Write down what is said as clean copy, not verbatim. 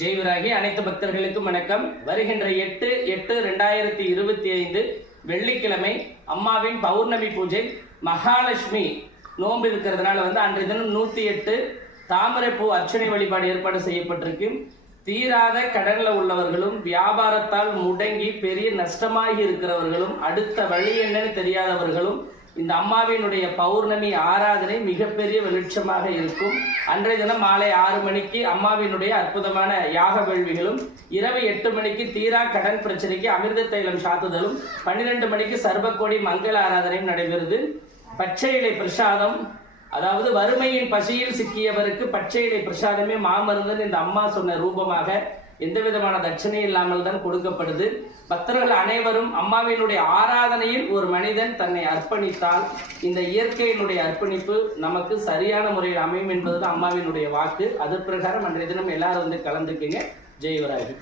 ஜெய்வராகி அனைத்து பக்தர்களுக்கும் வணக்கம். வருகின்ற 8/8/2025 வெள்ளிக்கிழமை அம்மாவின் பௌர்ணமி பூஜை. மகாலட்சுமி நோன்பு இருக்கிறதுனால அன்றைய தினம் 108 தாமரைப்பூ அர்ச்சனை வழிபாடு ஏற்பாடு செய்யப்பட்டிருக்கு. தீராத கடன்ல உள்ளவர்களும், வியாபாரத்தால் முடங்கி பெரிய நஷ்டமாகி இருக்கிறவர்களும், அடுத்த வழி என்னன்னு தெரியாதவர்களும் இந்த அம்மாவினுடைய பௌர்ணமி ஆராதனை மிகப்பெரிய வெளிச்சமாக இருக்கும். அன்றைய தினம் மாலை 6 மணிக்கு அம்மாவினுடைய அற்புதமான யாக வேள்விகளும், இரவு 8 மணிக்கு தீரா கடன் பிரச்சனைக்கு அமிர்த தைலம் சாத்துதலும், 12 மணிக்கு சர்வக்கோடி மங்கள ஆராதனையும் நடைபெறுது. பச்சை இலை பிரசாதம், அதாவது வறுமையின் பசியில் சிக்கியவருக்கு பச்சை இலை பிரசாதமே மாமருந்தன் இந்த அம்மா சொன்ன ரூபமாக எந்த விதமான தட்சணை இல்லாமல் தான் கொடுக்கப்படுது. பக்தர்கள் அனைவரும் அம்மாவினுடைய ஆராதனையில் ஒரு மனிதன் தன்னை அர்ப்பணித்தால் இந்த இயற்கையினுடைய அர்ப்பணிப்பு நமக்கு சரியான முறையில் அமையும் என்பதுதான் அம்மாவினுடைய வாக்கு. அது பிரகாரம் அன்றைய தினம் எல்லாரும் கலந்துக்குங்க. ஜெய்வராகி.